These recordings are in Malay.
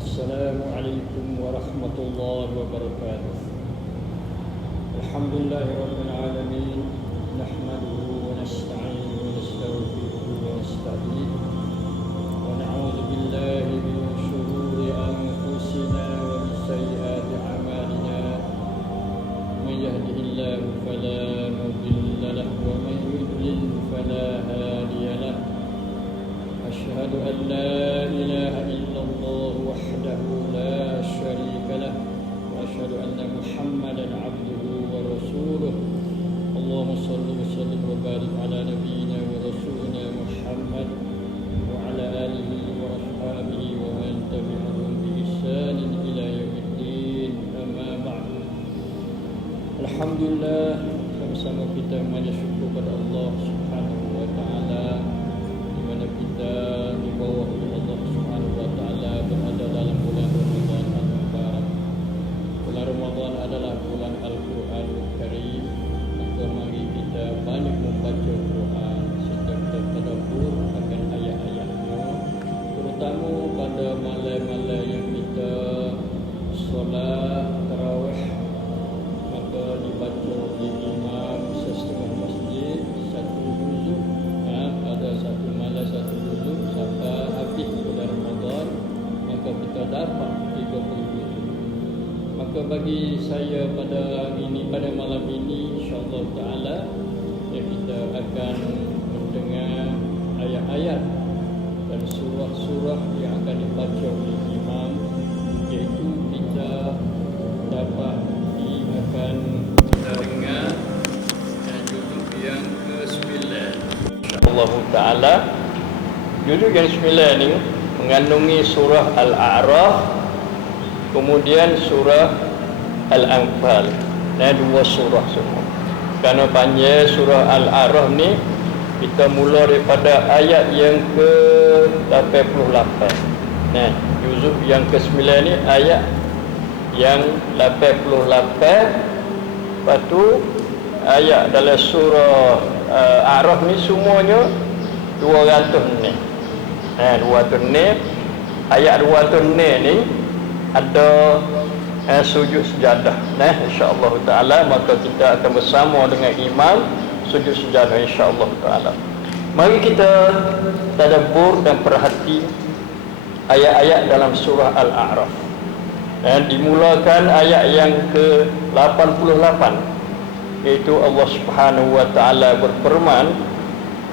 Assalamualaikum warahmatullahi wabarakatuh. Alhamdulillahi rabbil alamin. Nahmaduhu wa nasta'inuhu wa nastaghfiruhu wa nasta'in. Wa na'udzu billahi min shururi anfusina wa min sayyiati a'malina. Man yahdihillahu fala mudilla lahu wa man yudlil fala hadiya lahu. أشهد أن لا إله إلا الله وحده لا شريك له وأشهد أن محمدا عبده ورسوله اللهم صل وسلم وبارك على نبينا ورسولنا محمد وعلى آله وأصحابه ومن تبعهم بإحسان إلى يوم الدين أما بعد. Alhamdulillah, sama-sama kita mensyukur kepada Allah Subhanahu wa taala mana kita di bawah Allah Subhanahu wa taala berada dalam bulan Ramadan al-Mubarak. Bulan Ramadan adalah bulan Al-Quranul Karim. Maka mari kita banyak membaca Quran serta kita tadabbur akan ayat-ayatnya, terutama pada malam-malam yang kita solat tarawih. Maka dibaca oleh imam setengah masjid satu juzuk. Ada satu malam satu juzuk sampai habis bulan Ramadan, maka kita dapat 30 juzuk. Maka bagi saya pada malam ini insya-Allah taala kita akan mendengar ayat-ayat dan surah-surah yang akan dibaca oleh imam, iaitu kita dapat akan dengar juzuk yang ke-9. Allah Ta'ala. Judul yang 9 ni mengandungi surah Al-A'raf, kemudian surah Al-Anfal. Dua surah semua. Kerana panjang surah Al-A'raf ni, kita mula daripada ayat yang ke-88. Juzuk yang ke-9 ni ayat yang 88. Lepas tu ayat dalam surah A'raf ni semuanya 200 ni. 200 ni. Ayat 200 ni ada sujud sejadah. Insya-Allah taala maka kita akan bersama dengan imam sujud sejadah insya-Allah taala. Mari kita tadabbur dan perhati ayat-ayat dalam surah Al-A'raf. Dimulakan ayat yang ke-88, iaitu Allah Subhanahu wa taala berfirman,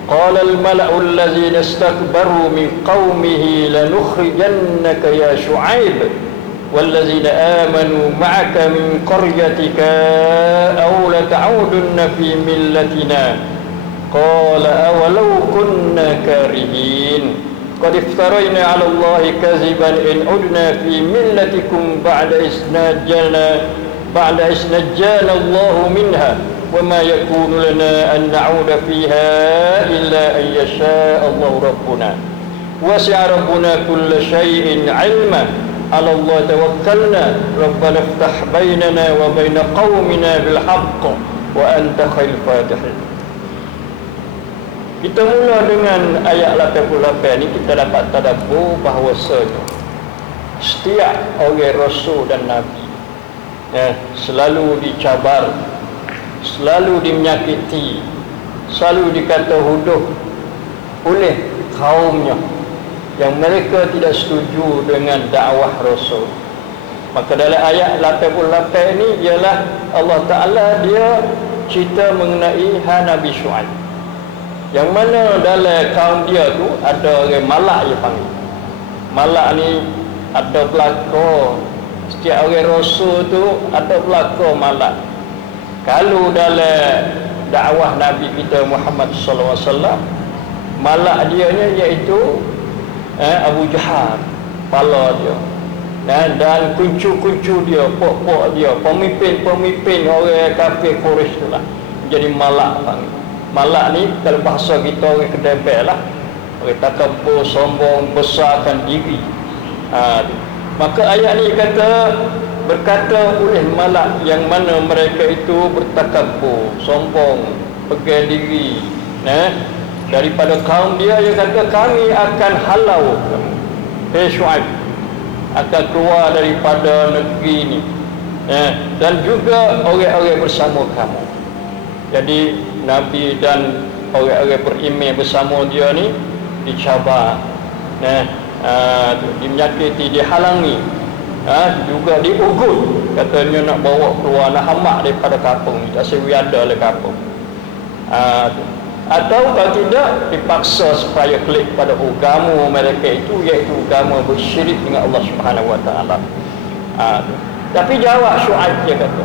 qala al-mala'u allazina istakbaru min qaumihi lanukhrijannaka ya Shu'aib wallazina amanu ma'aka min qaryatika aw la ta'udunna fi millatina qala awalau kunna karihin qad iftarayna 'ala Allahi kaziban in udna fi millatikum ba'da isnajjana Allahu minha wa ma yakunu lana an na'uda fiha illa an yasha Allahu rabbuna wasi'a rabbuna kulla shay'in 'ilma 'ala Allah tawakkalna rabbana iftah bainana wa baina qaumina bil haqq wa anta khairul fatihin. Kita mula dengan ayat 88 ni, kita dapat tadabbur bahawasanya setiap orang rasul dan nabi selalu dicabar, selalu dimenyakiti, selalu dikata huduh oleh kaumnya yang mereka tidak setuju dengan dakwah rasul. Maka dalam ayat 88 ni ialah Allah Ta'ala dia cerita mengenai Nabi Shu'aib, yang mana dalam kaum dia tu ada orang malak, dia panggil malak ni. Ada belakang setiap orang rasul tu, ada belakang malak. Kalau dalam dakwah Nabi kita Muhammad sallallahu alaihi wasallam, malak dia ni iaitu Abu Jahal, kepala dia, dan kuncu-kuncu dia, pok-pok dia, pemimpin orang kafir Quraisy tu lah, jadi malak panggil. Malak ni kalau bahasa kita orang kedebel lah, orang takabur, sombong, besarkan diri. Maka ayat ni berkata oleh malak yang mana mereka itu bertakabur, sombong, pegang diri, daripada kaum dia. Dia kata kami akan halau kamu, Shu'aib, akan keluar daripada negeri ini, dan juga orang-orang bersama kamu. Jadi Nabi dan orang-orang beriman bersama dia ni dicabar, dimenyakiti, dihalangi, juga diugut, katanya nak bawa keluar, nak hamak daripada kampung ni, tak sewi ada oleh kampung. Atau kalau tidak dipaksa supaya klik pada agama mereka itu, iaitu agama bersyirik dengan Allah Subhanahu Wa Taala. Tapi jawab Syuaib, dia kata,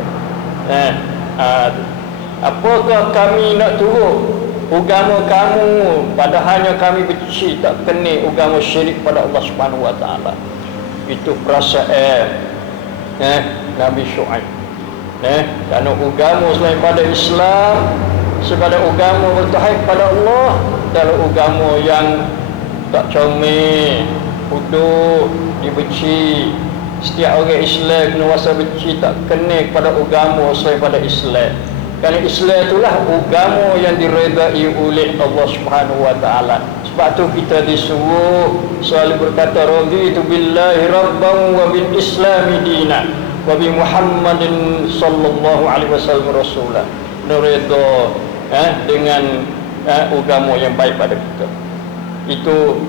apakah kami nak turut agama kamu, padahalnya kami benci, tak kena agama syirik pada Allah Subhanahu Wa Taala. Itu perasaan Nabi Syuaib. Kerana agama selain pada Islam, sepada agama bertauhid pada Allah, adalah agama yang tak comel, bodoh, dibenci. Setiap orang Islam kena rasa benci, tak kena kepada agama selain pada Islam. Kerana Islam itulah agama yang diredai oleh Allah Subhanahu Wa Taala. Sebab tu kita disuruh selalu berkata, raditu billahi rabban wa bil islami dinan wa bi Muhammadin sallallahu alaihi wasallam rasulah. Redha dengan agama yang baik pada kita. Itu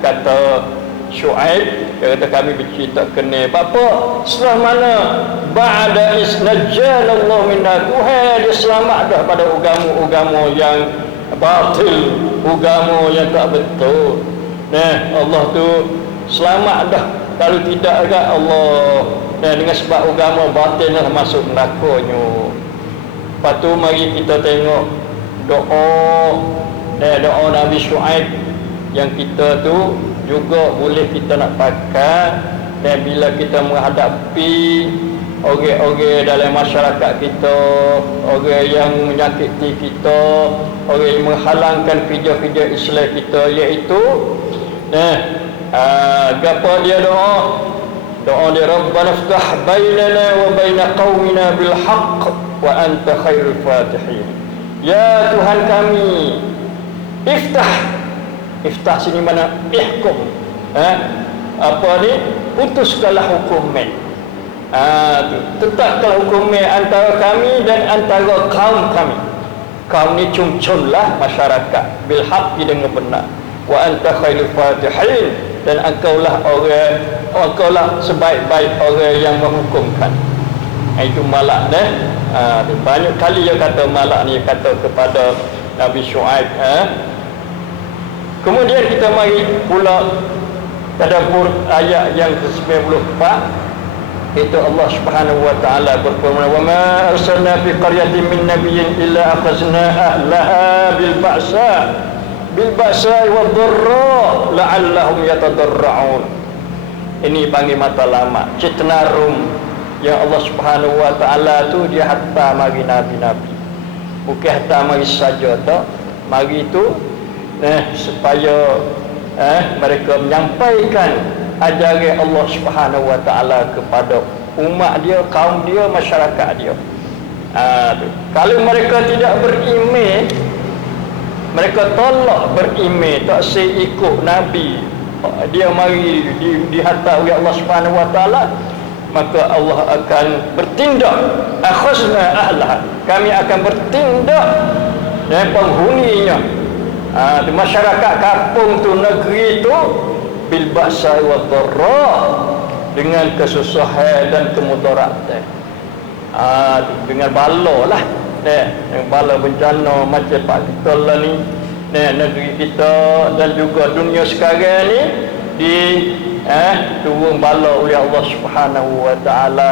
kata Syuaib, dia kata kami benci, tak kena. Bapa, setelah mana ba'da isnajjana Allah minna, Tuhan dia selamat dah pada agama-agama yang batil, agama yang tak betul. Allah tu selamat dah. Kalau tidak agak Allah dengan sebab agama batil dah masuk nerakanya. Lepas tu mari kita tengok doa Nabi Syuaib yang kita tu juga boleh kita nak pakai. Dan bila kita menghadapi orang-orang dalam masyarakat kita, orang yang menyakiti kita, orang yang menghalangkan kerja-kerja Islam kita, iaitu apa dia doa dia, Rabbana iftah bainana wa baina qaumina bil haqq wa anta khairul fatihin. Ya Tuhan kami, iftah sini mana ihkum, apa ni, putuskanlah hukumnya, tetapkanlah hukumnya antara kami dan antara kaum kami. Kaum ni cun-cunlah masyarakat, bil haqq, dengan benar. Wa anta khairul fatihin, dan engkaulah sebaik-baik orang yang menghukumkan. Itu malak banyak kali dia kata malak ni, kata kepada Nabi Syuaib. Kemudian kita mari pula tadabbur ayat yang ke-94. Itu Allah Subhanahu Wa Taala berfirman, wa ma arsalna fi qaryatin min nabiyyin illa akhazna ahlaha bil ba'sa wad dharra la'allahum yatadarra'un. Ini panggil matlamat, citnarum yang Allah Subhanahu Wa Taala tu dia hantar mari nabi-nabi. Bukan hantar mari saja tak, mari tu supaya mereka menyampaikan ajaran Allah Subhanahu Wa Taala kepada umat dia, kaum dia, masyarakat dia. Kalau mereka tidak beriman, mereka tolak beriman, tak seikut Nabi, dia mari dihantar oleh Allah Subhanahu Wa Taala, maka Allah akan bertindak, akhazna ahlah, kami akan bertindak dengan penghuninya, di masyarakat kampung tu, negeri tu, bil ba'sa wa dharra, dengan kesusahan dan kemudaratan, dengan bala lah, dengan bala bencana macam pak kita lah ni, negeri kita dan juga dunia sekarang ni turun bala oleh Allah Subhanahu Wa Taala,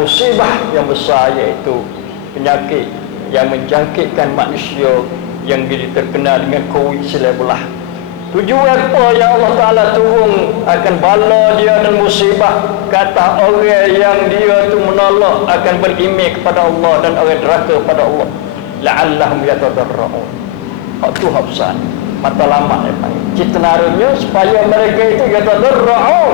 musibah yang besar, iaitu penyakit yang menjangkitkan manusia yang terkena dengan COVID-19. Tujuan apa yang Allah Ta'ala turun akan bala dia dan musibah kata orang yang dia tu menolak akan beriman kepada Allah dan orang deraka kepada Allah, la'allahum yatadarra'un. Itu hafsan matlamat dia panggil, citnarunya supaya mereka itu yatadarra'un,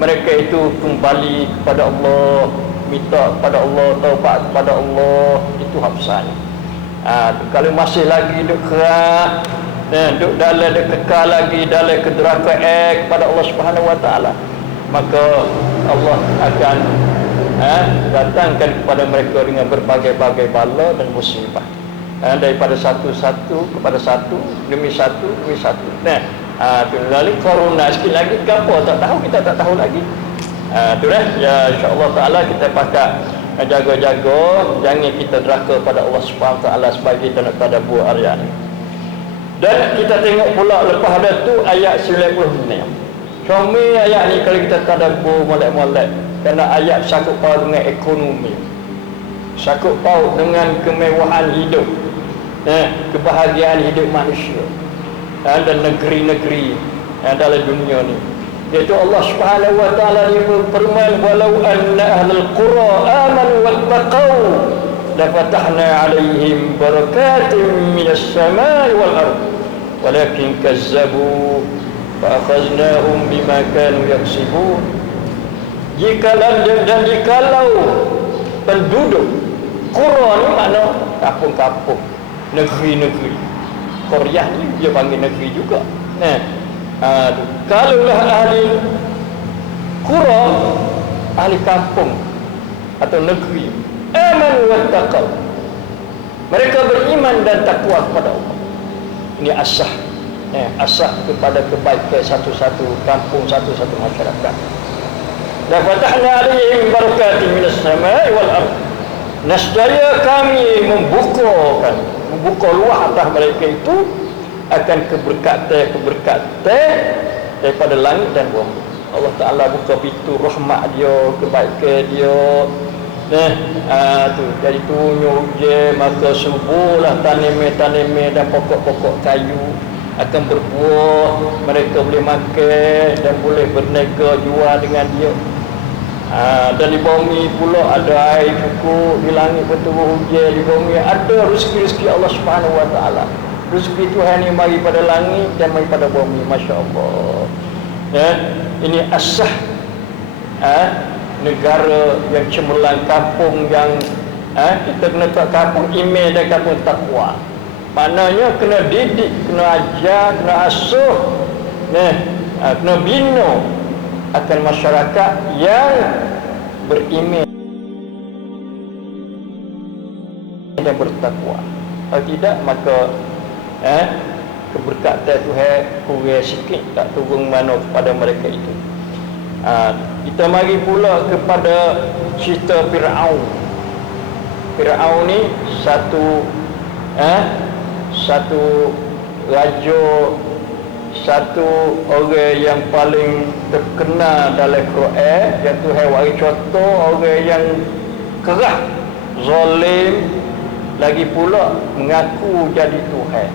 mereka itu kembali kepada Allah, minta kepada Allah, taubat kepada Allah. Itu hafsan. Kalau masih lagi duk keras, duduk dalam dia kekal lagi dalam kederaka kepada Allah Subhanahu Wa Taala, maka Allah akan datangkan kepada mereka dengan berbagai-bagai bala dan musibah, daripada satu-satu kepada satu demi satu demi satu. Lalu corona sikit lagi ke apa tak tahu, kita tak tahu lagi. Itulah ya, insya-Allah taala kita pakat jaga-jaga jangan kita deraka pada Allah Subhanahu Wa Taala sebagai kita nak tadabbur ayat ni. Dan kita tengok pula lepas ada tu ayat 96. Cuma ayat ni kalau kita tadabbur molek-molek, kerana ayat sangkut paut dengan ekonomi, sangkut paut dengan kemewahan hidup, kebahagiaan hidup manusia dan negeri-negeri dalam dunia ni. Iaitu Allah Subhanahu Wa Taala dia berfirman, walau anna ahlul qura amanu wattaqau la fatahna alaihim barakatin minas samai wal ard walakin kazzabu fa akhadnahum bima kanu yaksibun. Jikalau penduduk qura ni mana kampung-kampung, negeri-negeri. Korea ni dia panggil negeri juga. Kalaulah ahli qura, ahli kampung atau negeri, amanu wattaqau, mereka beriman dan takwa kepada Allah. Ini asah, asah kepada kebaikan satu-satu kampung, satu-satu masyarakat. La fatahna alaihim barakatin minas samai wal ard. Nescaya kami membuka luah atas mereka itu akan keberkatan daripada langit dan bumi. Allah Taala buka pintu rahmat dia, kebaikan dia. Tu jadi turunnya hujan, maka subuhlah tanaman-tanaman dan pokok-pokok kayu akan berbuah, mereka boleh makan dan boleh berniaga jual dengan dia. Dan di bumi pula ada air cukup, di langit berturun hujan, di bumi ada rezeki-rezeki Allah Subhanahu Wa Taala. Rezeki Tuhan yang mari pada langit dan mari pada bumi, masya-Allah. Ini asah negara yang cemerlang, kampung yang kita kena tak kampung iman dan kampung takwa. Maknanya kena didik, kena ajar, kena asuh, kena bina akan masyarakat yang beriman dan bertakwa. Kalau tidak maka keberkatan Tuhan kurang sikit, tak turun mana kepada mereka itu. Kita mari pula kepada cerita Firaun. Firaun ni satu raja, satu orang yang paling terkenal dalam Quran, yang Tuhan bagi contoh orang yang keras, zalim, lagi pula mengaku jadi Tuhan.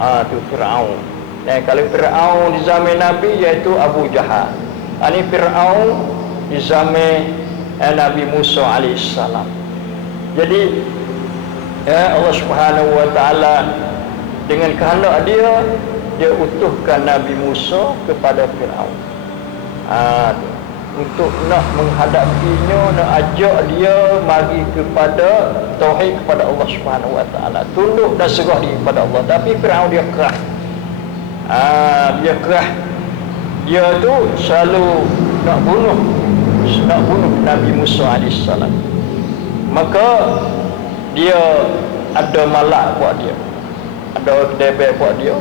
Tu Firaun. Kalau Firaun di zaman Nabi iaitu Abu Jahal. Ini Firaun di zaman Nabi Musa alaihissalam. Jadi Allah Subhanahu Wa Taala dengan kehendak dia utuhkan Nabi Musa kepada Firaun. Untuk nak menghadapinya, nak ajak dia mari kepada tauhid kepada Allah Subhanahu Wa Taala, tunduk dan serah diri kepada Allah. Tapi Firaun dia keras. Dia keras. Dia tu selalu nak bunuh Nabi Musa alaihissalam. Maka dia ada malak buat dia, ada kedai buat dia,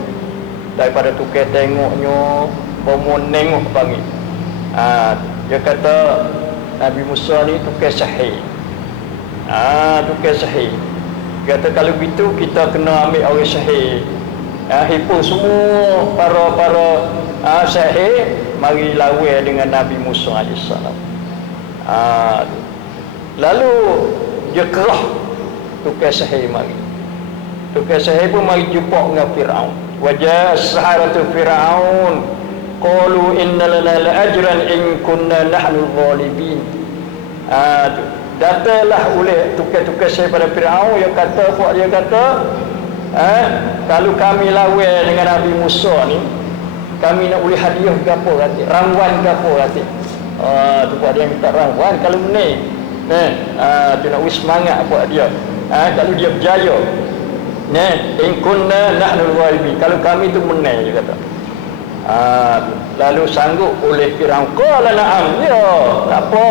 daripada tukar tengoknya, pemun nengok panggil. Dia kata Nabi Musa ni tukar sahih. Tukar sahih. Dia kata kalau begitu kita kena ambil orang sahih. Himpun semua para sahih mari lawan dengan Nabi Musa alaihissalam. Lalu dia kerah tukar sahih mari. Tukar sahih pun mari jumpa dengan Firaun. Wajah saharatu Firaun qalu inna lana la ajran in kunna nahnu ghalibin. Datanglah oleh tukar-tukar sahih pada Firaun, dia kata kalau kami lawan dengan Nabi Musa ni, kami nak boleh hadiah ke apa kata, rangwan ke apa kata. Tu buat dia minta rangwan kalau ni. Tu nak wis semangat buat dia. Kalau dia berjaya. Nah, in kunna nahnu al-ghalibin. Kalau kami tu menang, dia kata. Lalu sanggup oleh Firaun. Qala na'am, ya, tak apa.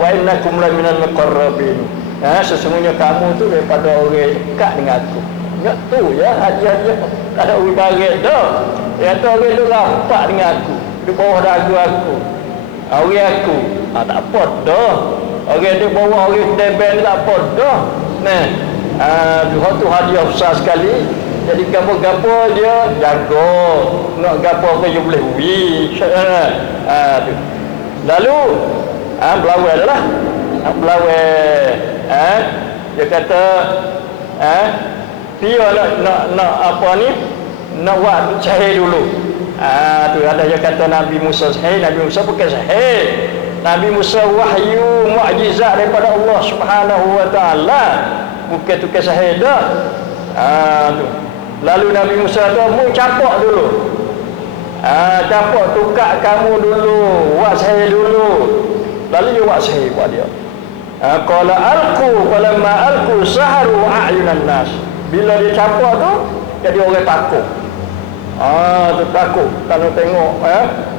Wa innakum la minal muqarrabin. Sesungguhnya kamu tu daripada orang dekat dengan aku. Ingat tu ya, hadiah-hadiah. Tak ada orang barat dah. Dia kata orang tu rapat dengan aku. Di bawah dagu aku. Orang aku. Tak apa dah. Orang dia bawa orang deben tak apa dah. Nah, tu hadiah besar sekali. Jadi gapo-gapo dia jaga. Nak gapo apa dia boleh wih. Tu. Lalu belawai adalah belawai. Dia kata dia nak apa ni? Nak buat sahih dulu. Tu ada dia kata Nabi Musa sahih, Nabi Musa bukan sahih. Nabi Musa wahyu mukjizat daripada Allah Subhanahu wa taala. Bukan tukar sahih dah. Tu. Lalu Nabi Musa tu mu capak dulu. Capak tukar kamu dulu, buat sahih dulu. Lalu dia buat sahih buat dia. Qala alqu falamma alqu saharu a'yunan nas. Bila dia capak tu jadi orang takut. Tu takut kalau tengok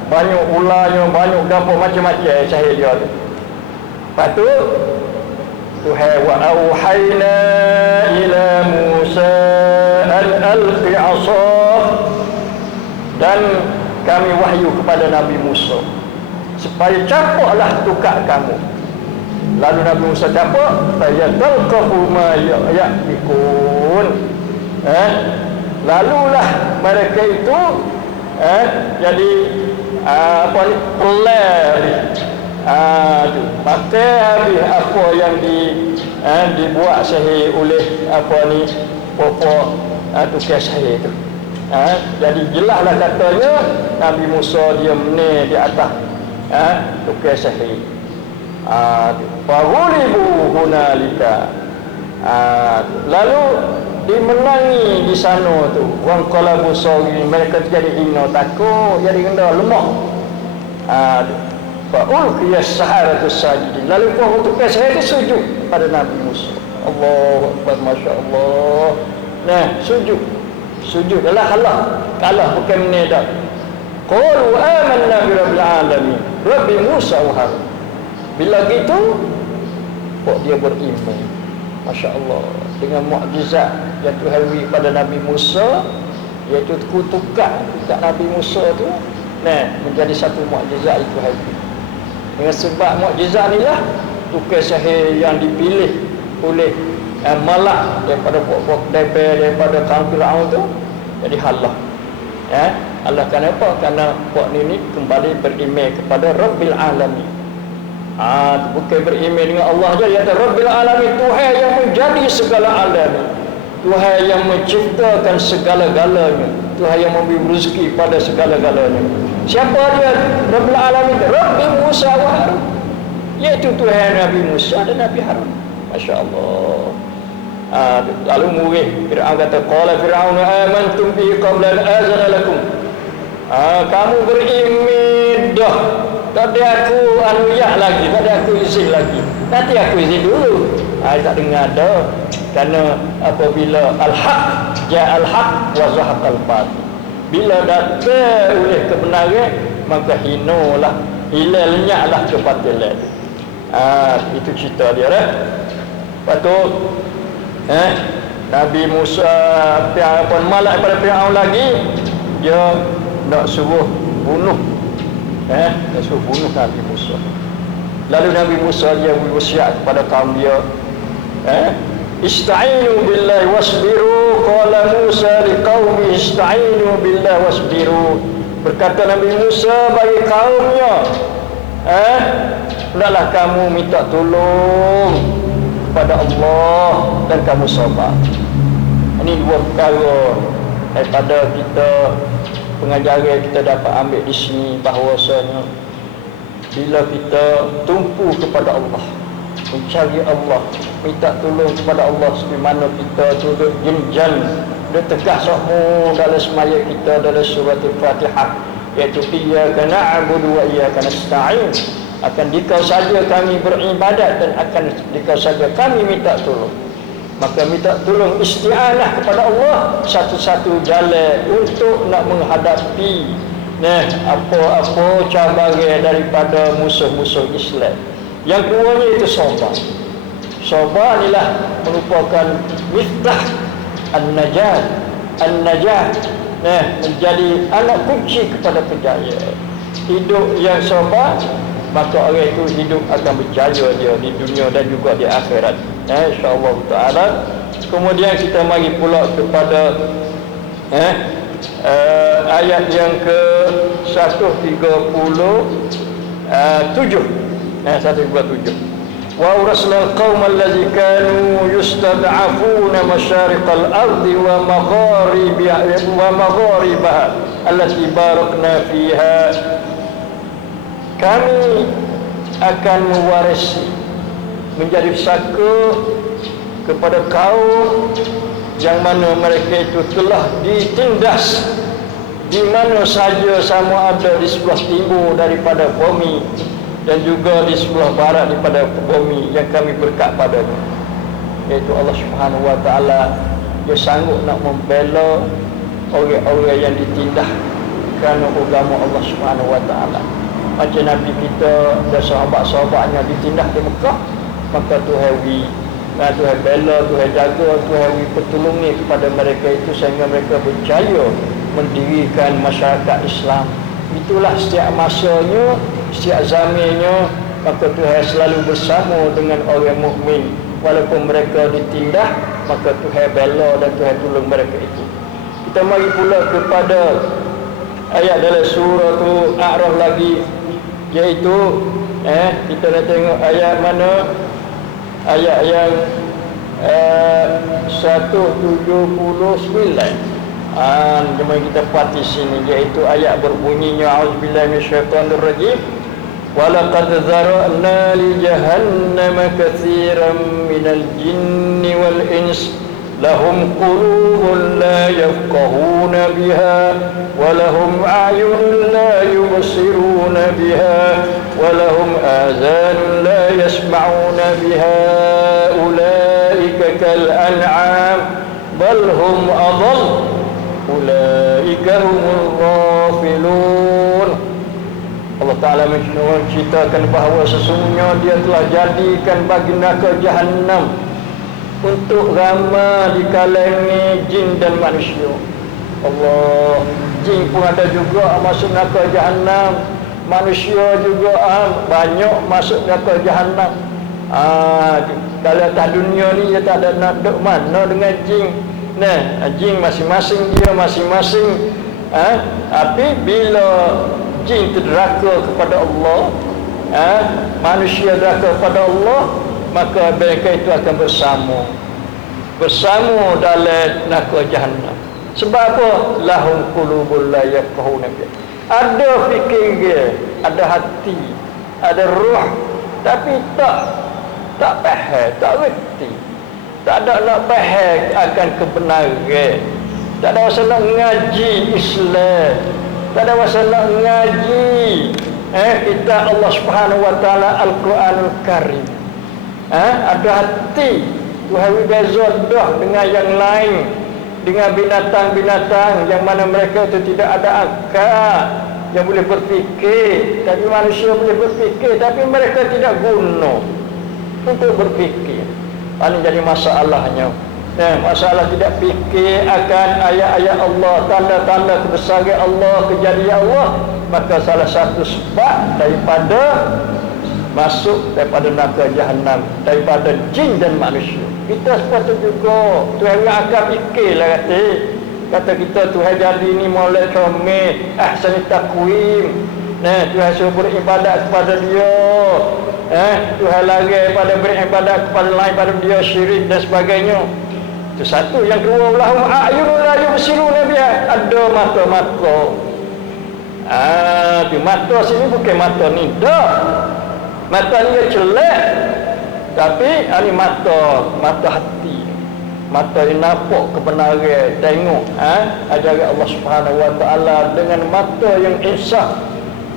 banyak ulahnya, banyak gapo macam-macam sahih dia tu. Lepas tu Tuhan wa auhayna ila Musa an alqi 'asah, dan kami wahyu kepada Nabi Musa supaya capaklah tukar kamu. Lalu Nabi Musa capak, fayatalqafu ma ya'fikun. Lalulah mereka itu jadi pelar. Pakai habis apa yang dibuat sahih oleh pokok tukar sahih itu. Jadi jelaslah katanya Nabi Musa dia menang di atas tukar sahih. Fahulibu hunalika. Lalu dimenangi di sana tu. Wang qalabu sawin, mereka jadi hina, takut, jadi rendah, lemah. Fa ulqiya as-saharatu sajidin. Lalu pun untuk saya sujud pada Nabi Musa. Allahu akbar, masya-Allah. Nah, sujud adalah kalah bukan menedak. Qalu amanna bi rabbil alamin, Rabbi Musa wa Harun. Bila gitu kok dia beriman, masya-Allah, dengan mukjizat yang Tuhan beri pada Nabi Musa, iaitu kutukan Nabi Musa tu menjadi satu mukjizat itu Tuhan beri. Dengan sebab mukjizat inilah tukar sahih yang dipilih oleh malak daripada pokok debel, daripada kaum Firaun tu jadi halah. Allah kenapa? Kerana pok ni kembali beriman kepada Rabbil Alamin. Bukan beriman dengan Allah je, dia kata Rabbil Alamin, Tuhan yang menjadi segala alamin, Tuhan yang menciptakan segala-galanya, Tuhan yang memberi rezeki pada segala-galanya. Siapa dia Rabbil Alamin? Rabbi Musa wa Harun, iaitu Tuhan Nabi Musa dan Nabi Harun. Masya-Allah. Lalu murid Fir'aun kata, qala Fir'aun amantum bi qabla an azana lakum. Kamu beriman dah, tak ada aku anuyak lagi, tak ada aku izin lagi, nanti aku izin dulu. Tak dengar dah. Kerana apabila al-haq wa zahaqal batil, bila datang oleh kebenaran maka hinalah, hilang lenyaplah kebatilan. Itu cerita dia dah. Lepas tu Nabi Musa malak pada Fir'aun lagi, dia nak suruh bunuh Nabi Musa. Lalu Nabi Musa dia berwasiat kepada kaum dia, ista'inu billahi wasbiru. Qala Musa liqaumi ista'inu billahi wasbiru. Berkata Nabi Musa bagi kaumnya, hendaklah kamu minta tolong kepada Allah dan kamu sabar. Ini dua perkara daripada kita, pengajaran kita dapat ambil di sini, bahawasanya bila kita tumpu kepada Allah, mencari Allah, minta tolong kepada Allah, sebagaimana kita duduk jenjan dia tegas semua dalam semaya kita dalam surah Al-Fatihah, iaitu iyyaka na'budu wa iyyaka nasta'in. Akan dikau saja kami beribadat dan akan dikau saja kami minta tolong. Maka minta tolong isti'anah kepada Allah, satu-satu jalan untuk nak menghadapi apa-apa cabaran daripada musuh-musuh Islam. Yang keduanya itu sabar. Sabar inilah merupakan miftah an-najat. Menjadi anak kunci kepada kejayaan. Hidup yang sabar, maka orang itu hidup akan berjaya dia di dunia dan juga di akhirat. InsyaAllah ta'ala. Kemudian kita mari pula kepada ayat yang ke 137. Wa urasnal qauma allazi kanu yustad'afuna masyariqal ardi wa magharibaha allati barakna fiha. Kami akan mewarisi, menjadi saka kepada kaum yang mana mereka itu telah ditindas di mana saja, sama ada di sebelah timur daripada bumi dan juga di sebelah barat daripada bumi yang kami berkat padanya, iaitu Allah Subhanahu wa taala. Dia sanggup nak membela orang-orang yang ditindas kerana agama Allah Subhanahu wa taala. Macam Nabi kita dan sahabat-sahabatnya ditindas di Mekah, maka Tuhan bela, Tuhan jaga, Tuhan pertolongi kepada mereka itu sehingga mereka berjaya mendirikan masyarakat Islam. Itulah setiap masanya, setiap zamannya, maka Tuhan selalu bersama dengan orang mukmin. Walaupun mereka ditindas, maka Tuhan bela dan Tuhan tolong mereka itu. Kita mari pula kepada ayat dalam surah tu A'raf lagi, iaitu kita nak tengok ayat mana, ayat yang 179. Jom kita perhati sini, iaitu ayat berbunyinya auzubillahi minasyaitonir rajim. Walaqad zara'na li jahannama katsiran minal jinni wal ins lahum qulubun la yafqahuna biha wa lahum a'yunun la yubsiruna biha wa lahum azanun la yasma'una biha ulaika kal an'am bal hum adall ulaika humul ghafilun. Allah Ta'ala menceritakan bahawa sesungguhnya Dia telah jadikan bagi neraka Jahannam untuk ramai di kalangan jin dan manusia. Allah, jin pun ada juga masuk neraka Jahannam, manusia juga banyak masuk neraka Jahannam. Kalau atas dunia ni dia tak ada nak duduk mana dengan jin. Jin masing-masing dia masing-masing. Tapi bila jin terderaka kepada Allah, manusia deraka kepada Allah, maka mereka itu akan bersama dalam neraka Jahannam. Sebab apa? Lahum qulubun la yafqahuna biha. Ada fikir dia, ada hati, ada ruh, tapi tak faham, tak reti. Tak ada nak faham akan kebenaran. Tak ada masa nak ngaji Islam. Tak ada masa nak ngaji kita Allah Subhanahu wa taala Al-Quranul Karim. Ada hati, Tuhan beza dah dengan yang lain, dengan binatang-binatang yang mana mereka itu tidak ada akal, yang boleh berfikir. Tapi manusia boleh berfikir, tapi mereka tidak guna untuk berfikir. Ini jadi masalahnya. Masalah tidak fikir akan ayat-ayat Allah, tanda-tanda kebesaran Allah, kejadian Allah, maka salah satu sebab daripada masuk daripada neraka Jahannam, daripada jin dan manusia. Kita sepatutnya juga Tuhan akan fikirlah kata kita Tuhan jadi ni mulai comel ahsan takwim. Tuhan suruh beribadat kepada Dia. Tuhan larang pada beribadat kepada lain pada Dia, syirik dan sebagainya. Itu satu. Yang kedua, lahum a'yunun la yubsiruna biha. Ada mata-mata. Di mata sini bukan mata ni dah. Mata ni celak. Tapi ini mata hati. Mata yang nampak kebenaran, tengok ajaran Allah Subhanahu wa taala dengan mata yang insaf,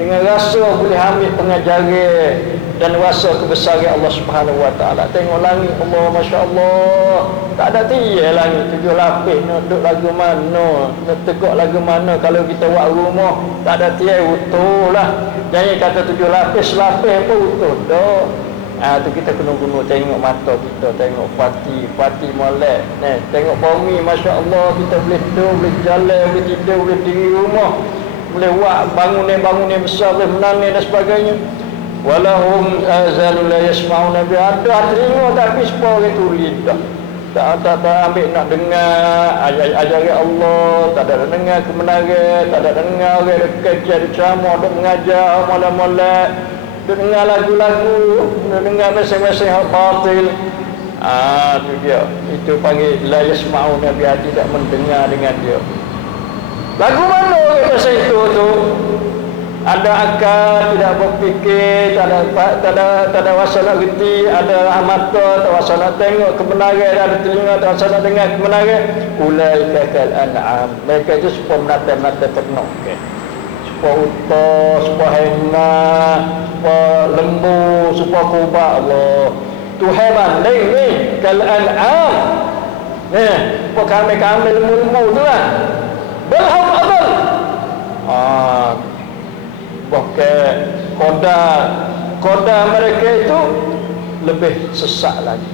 dengan rasa boleh ambil pengajaran, dan rasa kebesaran Allah Subhanahu Wa Taala. Tengok langit Allah, masya-Allah. Tak ada tiada langit 7 lapis, nak duduk lagu mana, nak tegak lagu mana. Kalau kita buat rumah, tak ada tiada utuh lah. Jangan kata 7 lapis apa utuh dah. Tu kita kena guna tengok mata kita, tengok pati molek. Tengok bumi, masya-Allah, kita boleh duduk, boleh jalan, boleh tidur, boleh diri rumah, boleh buat bangunan besar, boleh menanam dan sebagainya. Walahum azanun la yasma'una bi, ada telinga tapi sepuluh orang tuli dah. Tak ambil nak dengar ajaran Allah, tak ada dengar kebenaran, tak ada dengar orang dekat ceramah, duk mengajar malam-malam, duk dengar lagu-lagu, duk dengar mesej-mesej yang batil. Tu dia. Itu panggil la yasma'una bi, tidak mendengar dengan dia. Lagu mana orang macam itu tu? Ada akal, tidak berfikir, tak ada rasa nak reti, ada mata, tak rasa nak tengok kebenaran, ada telinga, tak rasa nak dengar kebenaran. Ulaika kal an'am. Mereka itu serupa menata-nata ternak. Serupa unta, serupa hena, serupa lembu, serupa kuba. Allah. Tuhan banding ni kal an'am. Serupa kambing-kambing, lembu-lembu tu lah. Balhum adal. Pakai koda mereka itu lebih sesat lagi.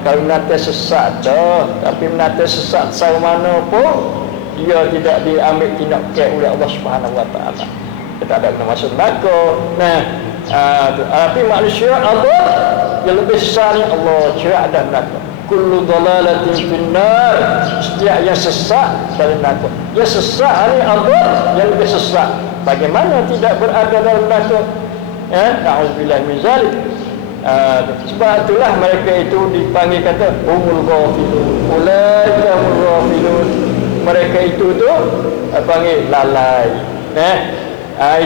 Kalau menata sesat dah, tapi menata sesat saya mana pun dia tidak diambil tindakan oleh Allah Subhanahu Wa Taala. Kita ada kena masuk neraka. Tapi manusia ada yang lebih sesat ni, Allah cerak dan neraka. Kullu dalalatin finnar, setiap yang sesat dari neraka. Yang sesat ni ada yang lebih sesat. Bagaimana tidak berada dalam neraka? Na'udzubillah min zalik. Sebab itulah mereka itu dipanggil kata humul ghafilun. Ulaika humul ghafilun. Mereka itu tu panggil lalai.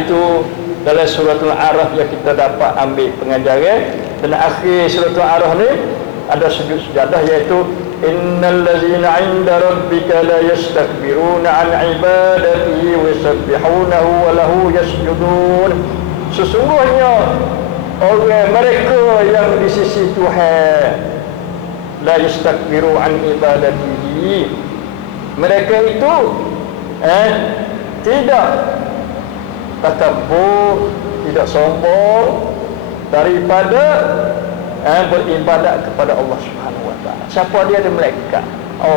Itu dalam suratul A'raf yang kita dapat ambil pengajaran. Dan akhir suratul A'raf ni ada sujud sujadah, iaitu innal ladzina 'inda rabbika la yastakbiruna 'an 'ibadatihi wa yusabbihunahu wa lahu yasjudun. Sesungguhnya orang mereka yang di sisi Tuhan la yastakbiru 'an ibadatihi, mereka itu tidak takabur, tidak sombong daripada beribadat kepada Allah Subhanahu Wa Taala. Siapa dia? Ada malaikat.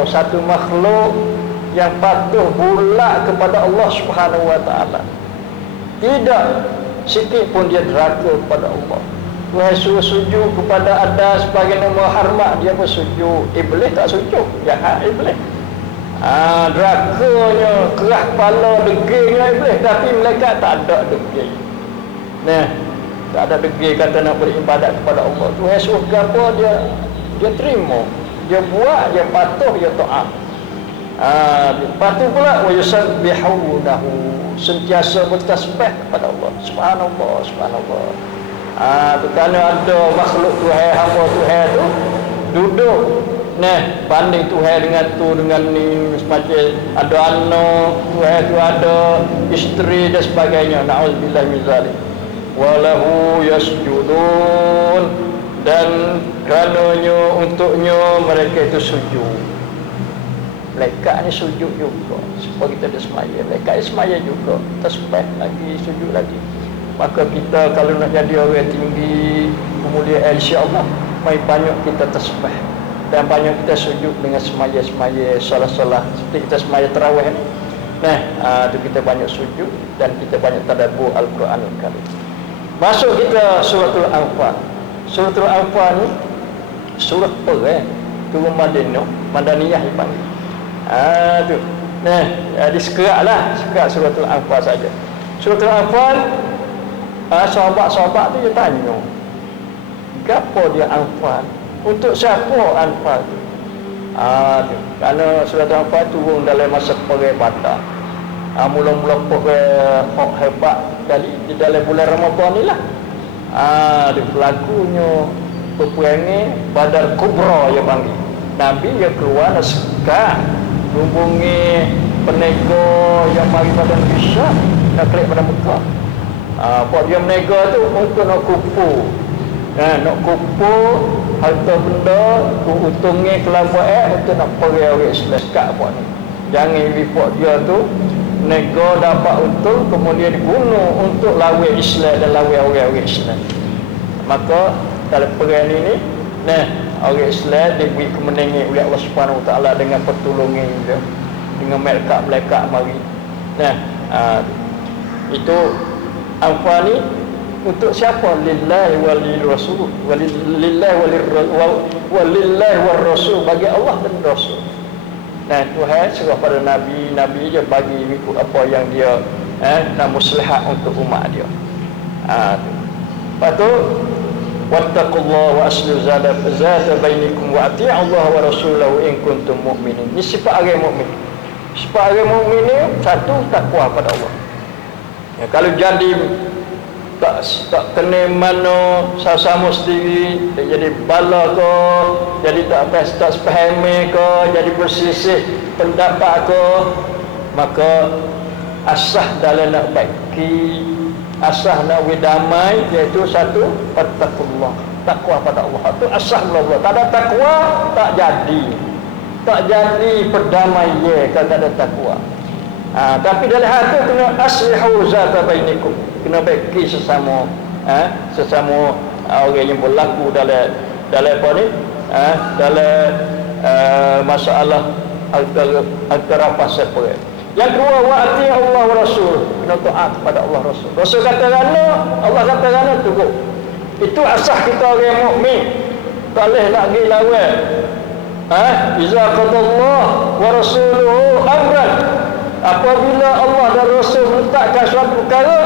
Satu makhluk yang patuh bulat kepada Allah Subhanahu Wa Taala. Tidak sikit pun dia deraka kepada Allah. Tuhan suruh sujud kepada Adam sebagai nama hormat, dia pun sujud. Iblis tak sujud, jahat iblis. Derakanya, keras kepala, degilnya iblis. Tapi malaikat tak ada degil. Tak ada degil kata nak beribadat kepada Allah. Tuhan suruh apa dia terima, dia buat, dia patuh, dia taat. Patuh pula wa yusabbihunahu, sentiasa bertasbih kepada Allah. Subhanallah, subhanallah. Kerana ada makhluk Tuhan, hamba Tuhan tu duduk banding Tuhan dengan ni, semacam ada anak Tuhan tu, ada isteri dan sebagainya. Na'udzubillah min zalik. Walahu yasjudun, dan kerananya untuknya mereka itu sujud. Malaikat ni sujud juga supaya kita ada semaya. Malaikat semaya juga, tasbih lagi, sujud lagi. Maka kita kalau nak jadi orang tinggi kemuliaan, insya-Allah mai banyak kita tasbih dan banyak kita sujud dengan semaya-semaya, salah-salah seperti kita semaya tarawih ni. Itu kita banyak sujud dan kita banyak tadabbur Al-Quranul Karim. Masuk kita suratul Anfal. Suratul Anfal ni surah perang turun Madaniyah dipanggil. Tu. Jadi sekeraklah, sekerak suratul Anfal saja. Suratul Anfal, sahabat-sahabat tu dia tanya, gapo dia Anfal? Untuk siapa Anfal tu? Kerana suratul Anfal turun dalam masa perang Badar. Mula-mula perang hebat kali di dalam bulan Ramadan ni lah. Berlakunya peperangan Badar Kubra yang panggil. Nabi yang keluar nak sekat hubungi penego yang mari pada Isya nak klik pada Mekah. Apa dia menega tu untuk nak kupu. Nak kupu harta benda untungnya kelabaan untuk nak pergi orang Islam kat apa ni. Jangan report dia tu nego dapat untung kemudian diguna untuk lawan Islam dan lawan orang Islam. Maka dalam perang ini orang Islam diberi kemenangan oleh Allah Subhanahu Wa Taala dengan pertolongan dia, dengan malaikat mari. Itu Anfal ni untuk siapa? Lillahi walil rasul, walillahi wal rasul, bagi Allah dan Rasul. Tuhan serah pada Nabi dia bagi ikut apa yang dia nak maslahat untuk umat dia. Lepas tu wattaqullaha wa aslihu zata bainakum wa ati'u Allah wa rasulahu in kuntum mu'minin. Ini sifat orang mukmin. Sifat orang mukmin ni satu, takwa pada Allah. Kalau jadi tak kena mana sama sendiri, jadi bala ke, jadi tak sepahami ke, jadi bersisih pendapat ke, maka asah dalam nak baiki, asah nak damai, iaitu satu fattaqullah, takwa pada Allah. Itu asah Allah. Tak ada takwa tak jadi perdamaian kalau tak ada takwa. Tapi dalam hati kena aslihu zata bainakum, kena baiki sesama orang yang berlaku dalam apa ni, dalam masalah antara pasal perang. Yang kedua, wa ati'u Allah wa rasul, kena taat kepada Allah Rasul. Rasul kata rana, Allah kata rana, tunggu. Itu asah kita orang mukmin. Tak boleh nak pergi lawan. Iza qadallah wa rasuluhu amran, apabila Allah dan Rasul menetapkan suatu perkara,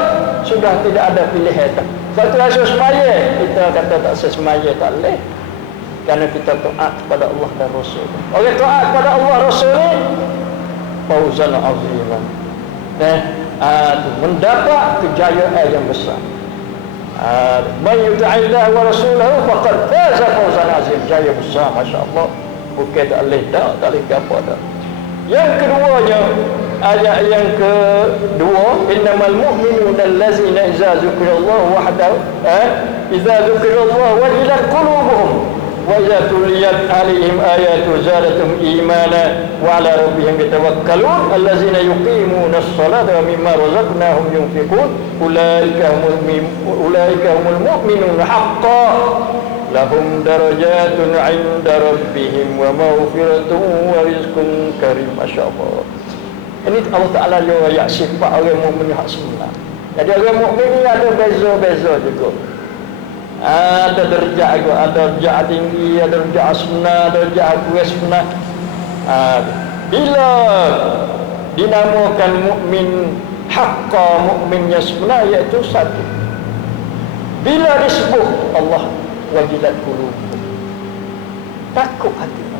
sudah tidak ada pilihan. Satu Rasul semaya, kita kata tak sesemaya, tak boleh. Kerana kita taat kepada Allah dan Rasul. Orang taat kepada Allah Rasul ni fawzan aziman. Mendapat kejayaan yang besar. Man yuti'illah wa rasulahu faqad faza fawzan azim. Jaya besar, masya-Allah. Bukan tak boleh apa dah. Yang keduanya, ayat yang kedua, innamal mu'minuna allazina idza dzukirallahu wahdahu idza dzukirallahu wajilat qulubuhum wa idza tuliyat 'alaihim ayatu zadatuhum imana wa 'ala rabbihim yatawakkalun allazina yuqimuna as-salata wa mimma razaqnahum yunfiqun ulaika humul mu'minuna haqqan lahum darajatun 'inda rabbihim wa maghfiratun wa rizqun karim. Masya-Allah. Ini Allah Ta'ala yang sifat orang mukmin hak sebenar. Jadi orang mukmin ni ada beza-beza juga. Ada derajat juga, ada derajat tinggi, ada derajat sebenar, ada derajat kurang sebenar. Bila dinamakan mukmin haqqa, mukminnya sebenar, iaitu satu. Bila disebut Allah, wajilat qulubuhum, takut hati.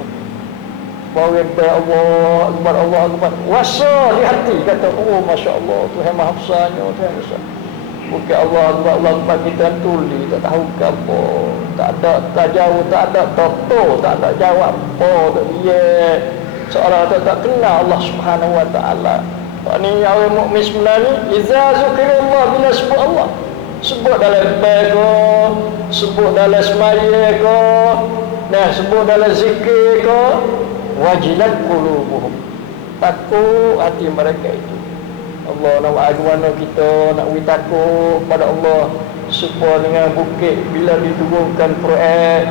Bahawa Allah Akbar, wasa di hati, kata Masya Allah, Tuhan Maha Besarnya, Tuhan Besar. Bukan Allah Akbar kita tuli, tak tahu ke apa, tak ada tajawuz, tak ada toto, tak ada jawab apa, tak dia seorang tak kenal Allah Subhanahu Wa Taala. Ini orang mukmin sebenarnya, iza zukirullah, bila sebut Allah, sebut dalam bego, sebut dalam semaya ke, sebut dalam zikir ke, wajilat qulubuhum, takut hati mereka itu. Allah nak agama kita, nak takut pada Allah, supaya dengan bukit bila diturunkan Quran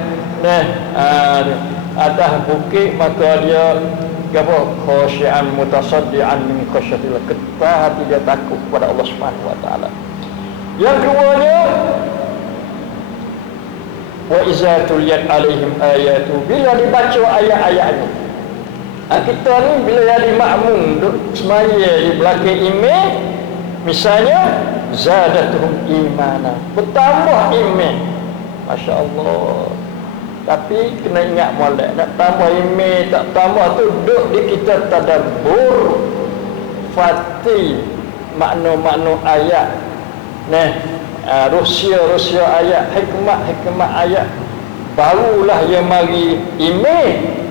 atas bukit, maka dia khasyi'an mutasaddian min khasyatillah, ketah hati dia takut kepada Allah Subhanahu Wa Taala. Yang keduanya, wa iza tuliyat alaihim ayatu, bila dibaca ayat-ayatnya. Kita ni bila jadi makmum duduk semaya di belakang imam, misalnya zadatuhum imana, bertambah iman. Masya Allah. Tapi kena ingat molek, nak tambah iman tak tambah tu duduk di kita tadabbur fati makna-makna ayat, rusia ayat, hikmah ayat, barulah yang mari iman.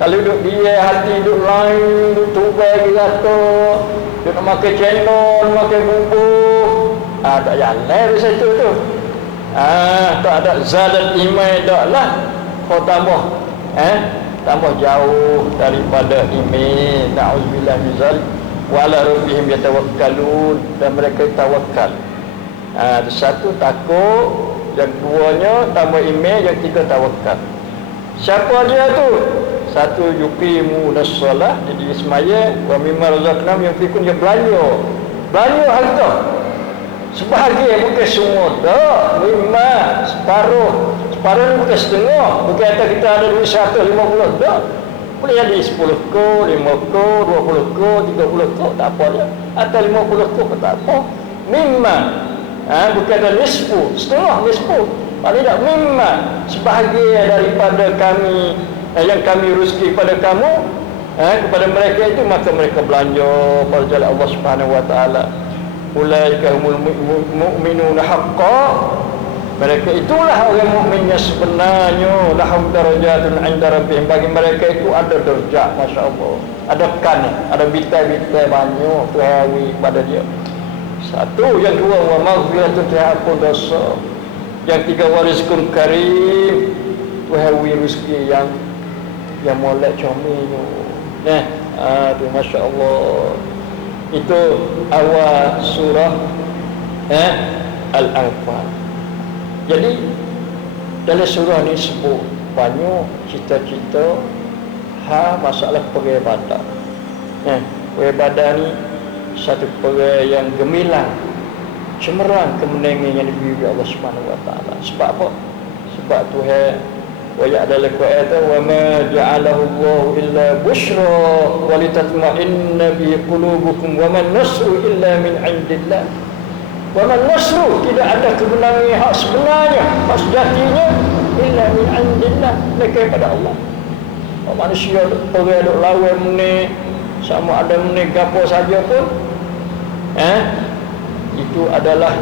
Kalau duduk dia hati duduk lain, duduk tubai kata, duduk nak makan cendol, makan bubur, tak jalan di situ tu. Tak ada zadat iman dak lah. Kau tambah tambah jauh daripada iman. Na'udzubillah min zalik. Wa ala rabbihim yatawakkalun, dan mereka tawakal. Satu takut, yang duanya tambah iman, yang tiga tawakal. Siapa dia tu? Satu yuqimunas solah, jadi semaya, wa mimma razaqnahum yunfiqun, dia belanja harta. Sebahagian, bukan semua tak. Mimma, separuh ni bukan setengah. Bukan kata kita ada duit 150 tak. Boleh jadi 10 ko, 5 ko, 20 ko, 30 ko, tak apa dia. Atau 50 ko pun tak apa. Mimma, bukan ada nisfu, setengah nisfu. Paling tak mimma, sebahagian daripada kami, yang kami rezeki pada kamu, kepada mereka itu, maka mereka belanja pada jalan Allah Subhanahu wa taala. Ulaika humul mu'minuna haqqan, mereka itulah orang mukminnya sebenarnya. Lahum darajatun 'inda rabbihim, bagi mereka itu ada darjat, masya-Allah. Ada ada bitai-bitai banyak tuhawi pada dia. Satu, yang dua, wa maghfiratun, ampun dosa. Yang tiga, wa rizqun karim, tuhawi rezeki yang molek comel. Tu masya-Allah. Itu awal surah Al-Anfal. Jadi dalam surah ni sebut banyak cita-cita masalah peribadah. Peribadah ni satu perkara yang gemilang, cemerlang kemenangan yang diberi Allah Subhanahu wa taala. Sebab apa? Sebab Tuhan wa dalam Quran tu, wa ma ja'alahu Allah illa busyra wa litatma'inna bi qulubukum wa man nasru illa min 'indillah. Wa man nasru, tidak ada kebenaran hak sebenarnya, hak sejatinya, illa min 'indillah, daripada Allah. Manusia orang duk lawan ni, sama ada ni gapo saja pun, itu adalah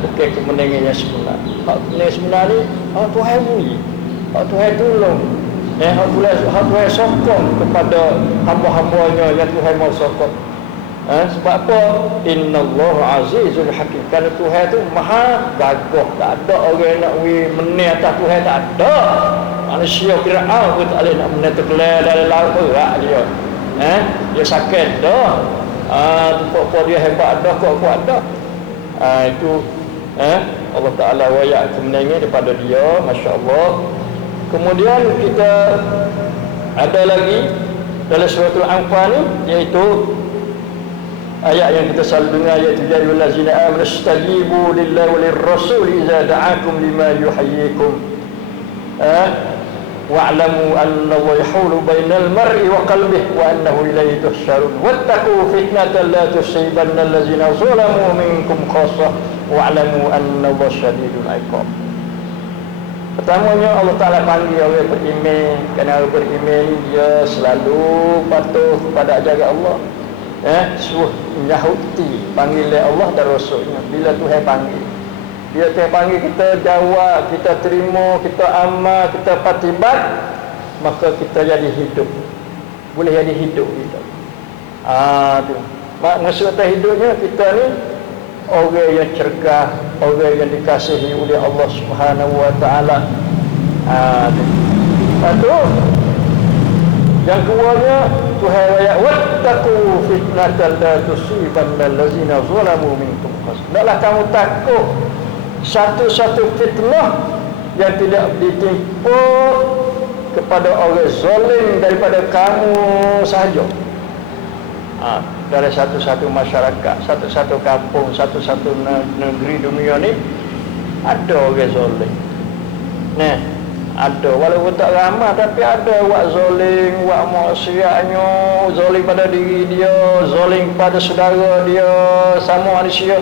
bukan kemenangan yang sebenar. Hak ni sebenar ni Tuhan beri, hak Tuhan tolong, hak Tuhan sokong kepada hamba-hambanya yang Tuhan mau sokong. Sebab apa? Innallaha azizul hakim. Kerana Tuhan tu maha gagah, tak ada orang nak menang atas Tuhan, tak ada. Manusia Fir'aun pun tak boleh nak menang terkelar dalam laut berat dia. Dia sakit dah. Tempat dia hebat dah, kuat dah. Itu Allah Ta'ala wayak kemenangan daripada dia, masya-Allah. Kemudian kita ada lagi dalam surah Al-Anfal ni, iaitu ayat yang kita selalu dengar, iaitu ya ayyuhallazina amanu istajibu lillahi walir rasul idza da'akum lima yuhyikum wa'lamu anna Allaha yahulu bainal mar'i wa qalbihi wa annahu ilayhi tuhsyarun wattaqu fitnatan la tusibanna allazina zalamu minkum khassah wa'lamu anna Allaha syadidul 'iqab. Pertamanya Allah Ta'ala panggil orang beriman, kerana orang beriman dia selalu patuh kepada ajaran Allah. Suruh nyahuti panggilan Allah dan Rasulnya. Bila Tuhan panggil, bila Tuhan panggil, kita jawab, kita terima, kita amal, kita patibat, maka kita jadi hidup. Boleh jadi hidup kita. Tu maksud hidupnya kita ni orang yang cergas, orang yang dikasihi oleh Allah Subhanahu wa taala. Satu. Yang keduanya, Tuhan ayat wattaqu fitnatan la tusibanna allazina zalamu minkum khas. Hendaklah kamu takut satu-satu fitnah yang tidak ditimpa kepada orang zalim daripada kamu sahaja. Dari satu-satu masyarakat, satu-satu kampung, satu-satu negeri dunia ni ada orang zalim. Ada, walaupun tak ramai, tapi ada wak zalim, wak maksiatnya, zalim pada diri dia, zalim pada saudara dia, sama manusia,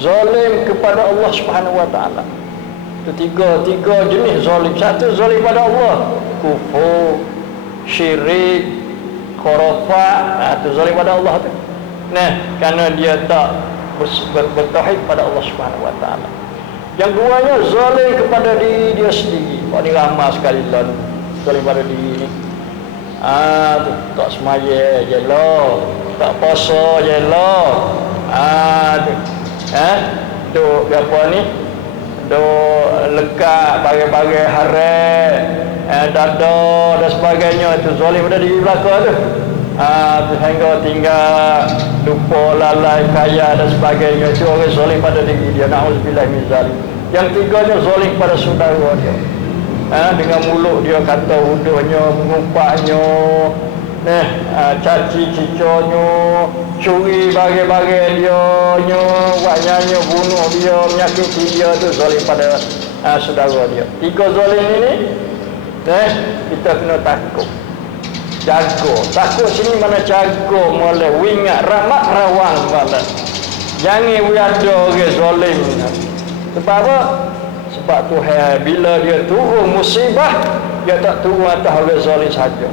zalim kepada Allah Subhanahu wa taala. Itu tiga jenis zalim. Satu, zalim pada Allah, kufur, syirik, khurafat. Itu zalim pada Allah tu. Kerana dia tak bertauhid pada Allah Subhanahu wa taala. Yang duanya, zalim kepada diri dia sendiri. Kau ni ramai sekali lah zalim pada diri ni. Tu tak semaya je lah, tak puasa je lah. Tu Tu apa ni, tu lekat bagai-bagai haram, dada dan sebagainya, itu zalim pada diri belakang tu. Sehingga tinggal lupa, lalai, kaya dan sebagainya, itu orang zalim pada diri dia. Na'udzubillah min zalim. Yang tiganya zalim pada saudara dia, dengan mulut dia kata udahnya, mengumpahnya, caci ciconya, curi bagai-bagai dia, buatnya bunuh dia, menyakiti dia, tu zalim pada saudara dia. Tiga zalim ini kita kena takut, jaga. Takut sini mana jaga, boleh wingat, rahmat rawang boleh. Jangan ada orang zalim. Sebab apa? Sebab Tuhan bila dia turun musibah, dia tak turun atas orang zalim saja.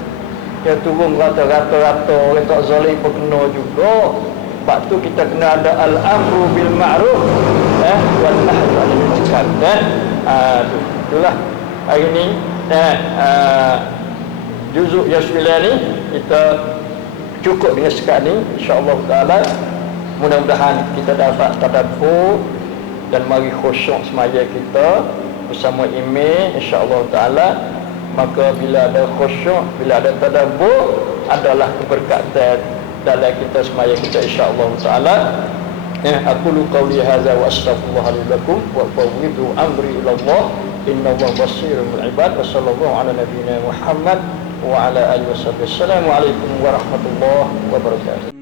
Dia turun rata-rata orang tak zalim pun kena juga. Sebab tu kita kena ada al-amru bil ma'ruf wal nahyu 'anil munkar. Itulah hari ni juzuk yang 9 ni kita cukup dengan sekat ni, insya-Allah taala. Mudah-mudahan kita dapat tadabbur dan mari khusyuk semaya kita bersama imam, insya-Allah taala. Maka bila ada khusyuk, bila ada tadabbur, adalah keberkatan dalam kita semaya kita, insya-Allah taala. Aqulu qawli hadza wa astaghfirullah li lakum wa fawwidu amri ila Allah innallaha basirun bil ibad. Wa sallallahu ala nabiyyina Muhammad wa ala alihi wasallam. Assalamualaikum warahmatullahi wabarakatuh.